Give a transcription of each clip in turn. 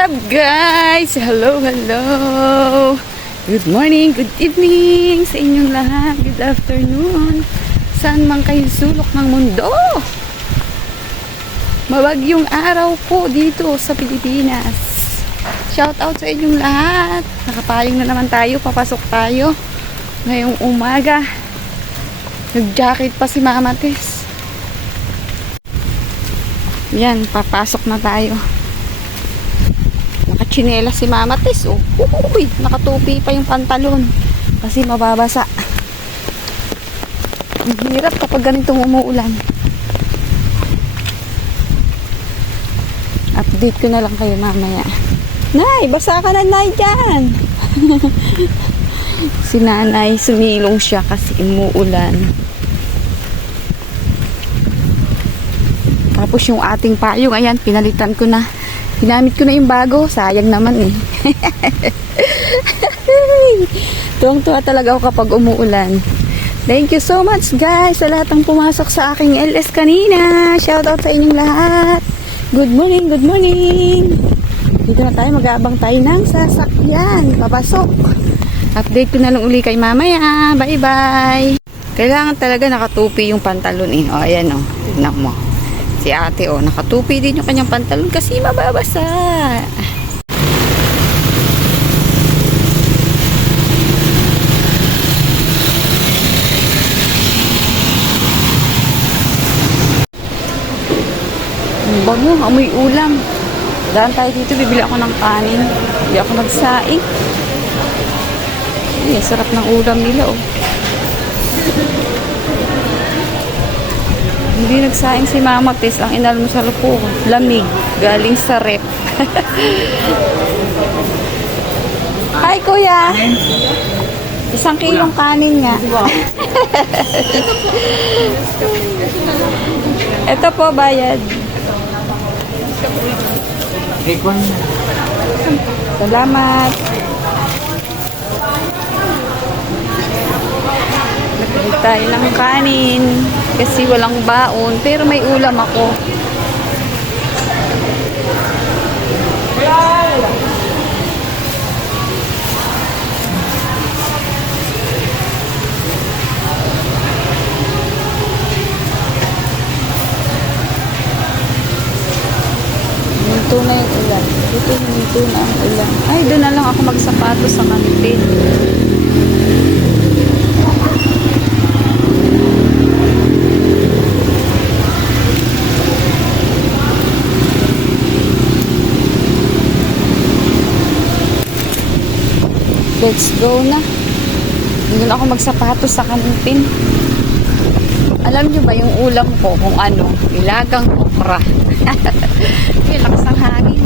up guys? Hello, hello. Good morning, good evening sa inyong lahat. Good afternoon. Saan man kayo sulok ng mundo? Mabagyong araw po dito sa Pilipinas. Shout out sa inyong lahat. Nakapaling na naman tayo, papasok tayo. Ngayong umaga. Nag-jacket pa si Mama Tess. Yan, papasok na tayo. Nakachinela si Mama Tess. Oh. Uy, nakatupi pa yung pantalon. Kasi mababasa. Ang hirap kapag ganitong umuulan. Update ko na lang kayo mamaya. Nay, basa ka na, Nay, dyan. si nanay, sumilong siya kasi umuulan. Tapos yung ating payong, ayan, pinalitan ko na. Ginamit ko na yung bago, sayang naman eh. Tuwang-tuwa talaga ako kapag umuulan. Thank you so much guys sa lahat ng pumasok sa aking LS kanina. Shout out sa inyong lahat. Good morning, good morning. Dito na tayo, mag-aabang tayo ng sasakyan. Papasok. Update ko na lang uli kay mamaya. Bye-bye. Kailangan talaga nakatupi yung pantalon eh. O, ayan o. Tignan mo. Si ate o, nakatupi din yung kanyang pantalon kasi mababasa. Ang bango, amoy ulam. Daan tayo dito, bibili ako ng kanin. Bibili ako nagsaing. Ay, sarap ng ulam nila oh. Hindi nagsaing si Mama Tess. Ang inalmusal ko, lamig. Galing sa rep. Hi, Kuya. Isang kilong kanin nga. Ito po, bayad. Salamat. Nagpili tayo ng kanin kasi walang baon pero may ulam ako. Minto na yung ulan. Dito minto na ang ulan. Ay, doon na lang ako magsapatos sa kantin. Let's go na. Doon ako magsapatos sa kantin. Alam niyo ba yung ulam ko kung ano? Ilagang okra. Yung lakas ng hangin.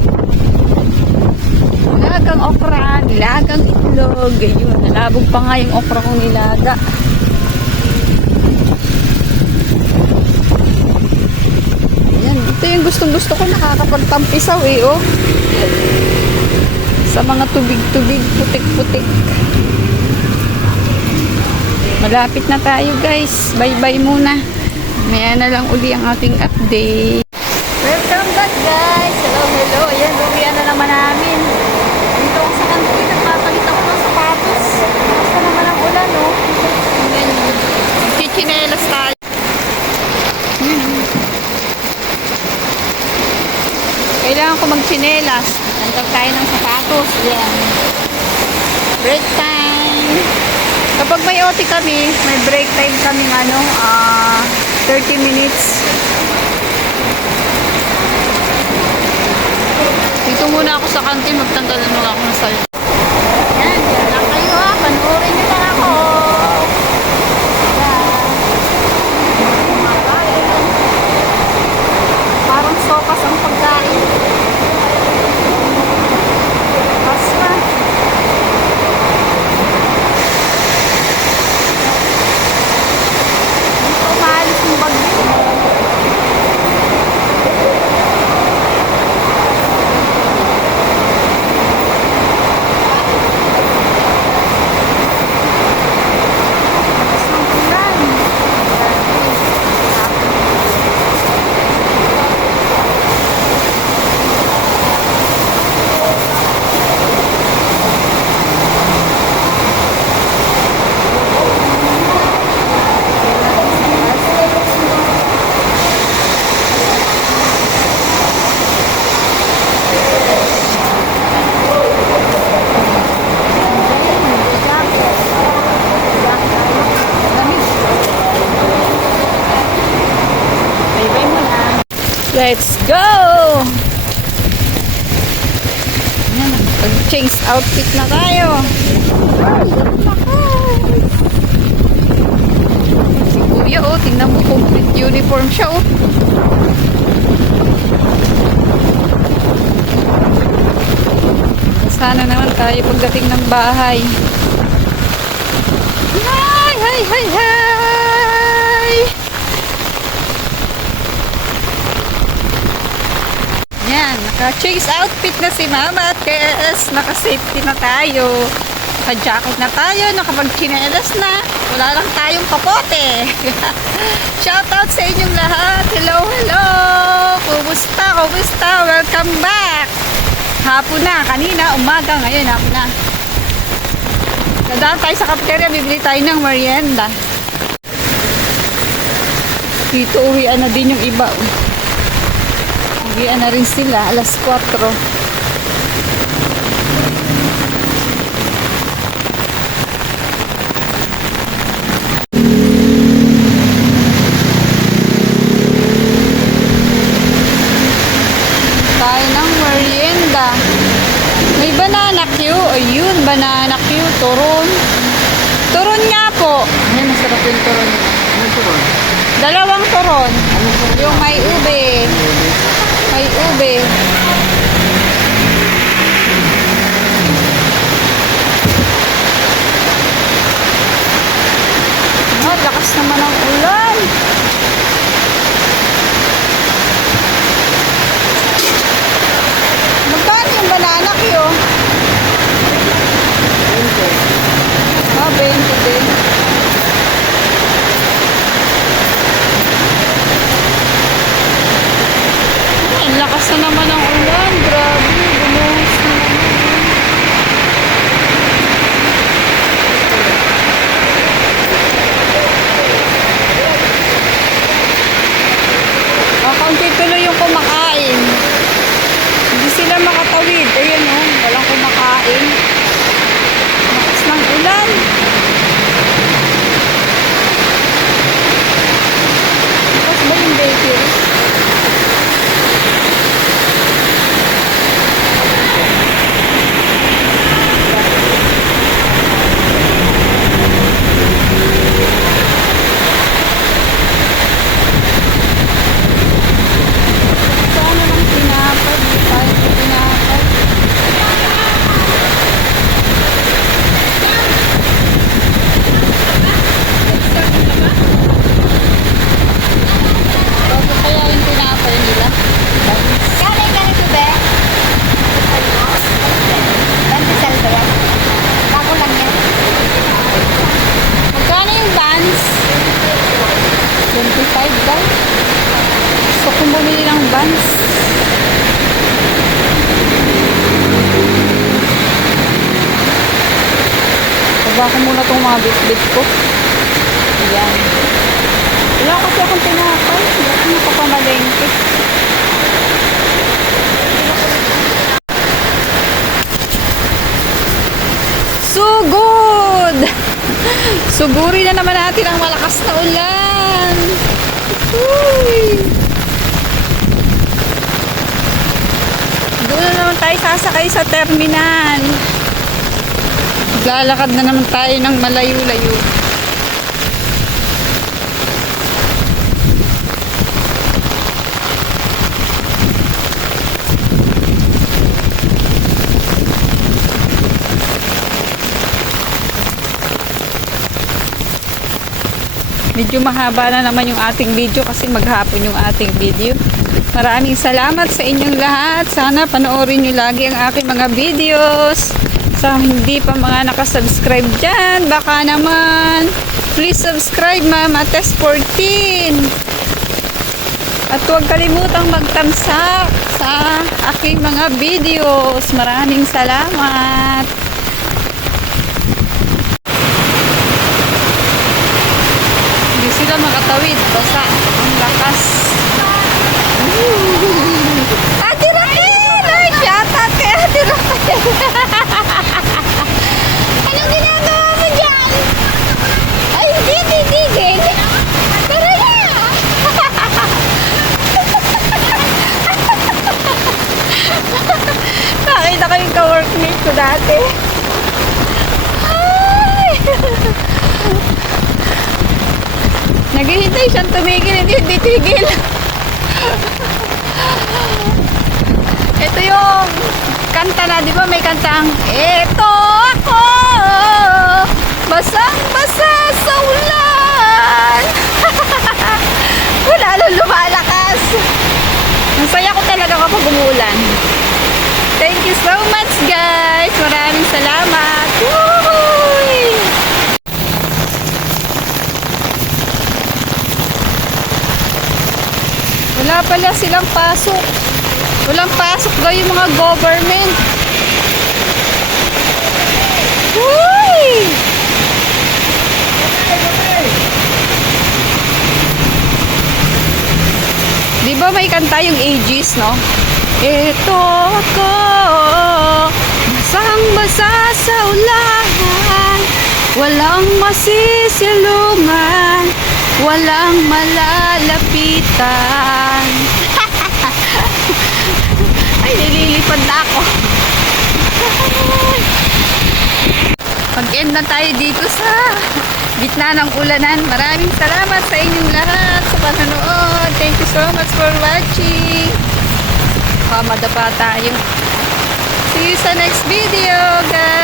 Nilagang okra, nilagang itlog. Ayun, nalabog pa nga yung okra kong nilaga. Ayan, ito yung gustong gusto ko nakakapagtampisaw eh, oh. Sa mga tubig-tubig, putik-putik. Malapit na tayo guys. Bye-bye muna. Maya na lang uli ang ating update. Welcome back guys! Hello, hello. Ayan, lumiyan na naman namin. Dito ako sa kanto, nagpapalit ako ng sapatos. Basta naman ang ulan, no? Ayan, chichinelas tayo. Kailangan ko magchinelas. Nantag tayo ng sapatos. Ayan. Break time. Kapag may OT kami, may break time kami ano, ah 30 minutes. Dito muna ako sa kantin, magtanggalan muna ako ng sal. Yan, yan lang kayo ha. Panoorin niyo lang ako. Yan. Parang sopas ang pagkain. Basta. Dito maalis yung bagyo. Let's go! Ayan, Pag-change outfit na tayo. Si Kuya, oh, tingnan mo, complete uniform siya, oh. Sana naman tayo pagdating ng bahay. Hi, hi, hi, hi! Yan, naka-chase outfit na si Mama at Kes. Naka-safety na tayo. Naka-jacket na tayo, nakapag-chinelas na. Wala lang tayong kapote. Shoutout sa inyong lahat. Hello, hello! Kumusta, kumusta? Welcome back! Hapon na, kanina, umaga, ngayon, hapon na. Nadaan tayo sa cafeteria, bibili tayo ng merienda. Dito uwian na din yung iba. oh. Uwian na rin sila, alas 4. Tayo ng merienda. May banana Q. Turon. Turon nga po. Ayun, masarap yung turon. Dalawang turon. Yung may ube. May ube. Ah, lakas naman ang ulan. Magkano yung banana Q? Ah, 20 din. Lakas na naman ang ulan. Grabe, bumuhos na naman. Kakaunti tuloy yung kumakain. Hindi sila makatawid. Ayan o, walang kumakain. Lakas ng ulan. Lakas ba yung bakery? Sana lang tinapad. Hindi tayo sa tinapad. Bago kaya yung tinapay nila. Kaya ganito be? Pandesal ba yan? Bago lang yan. Magkano yung buns? 25 daw. Gusto ko bumili ng buns. Baba ko muna tong mga bit-bit ko. Ayan. Wala kasi akong tinapay. Wala akong nakapamalengke. Sugod! Suguri na naman natin ang malakas na ulan. Uy! Doon na naman tayo sasakay sa terminal. Maglalakad na naman tayo ng malayo-layo. Medyo mahaba na naman yung ating video kasi maghapon yung ating video. Maraming salamat sa inyong lahat. Sana panoorin nyo lagi ang aking mga videos. Sa hindi pa mga nakasubscribe dyan, baka naman. Please subscribe Mama Test 14. At huwag kalimutang magtamsak sa aking mga videos. Maraming salamat. Sila makatawid. Basta ang lakas. Ate Raquel! Ay, shout out kay Ate Raquel! Anong ginagawa mo dyan? Ay, hindi titigil. Tara na! ate. Ay! Naghihintay siyang tumigil, hindi, hindi tigil. Ito yung kanta na, di ba may kantang, Ito ako, basang-basa sa ulan. Lalo lumalakas. Ang saya ko talaga kapag umuulan. Thank you so much guys. Maraming salamat. Woohoo! Wala pala silang pasok. Walang pasok daw yung mga government. Uy! Di ba may kanta yung ages, no? Ito ako, basang-basa sa ulan, walang masisilungan, walang malalapitan. Ay, nililipad na ako. Mag-end na tayo dito sa gitna ng ulanan. Maraming salamat sa inyong lahat sa panonood. Thank you so much for watching. Baka madapa tayo. See you sa next video, guys.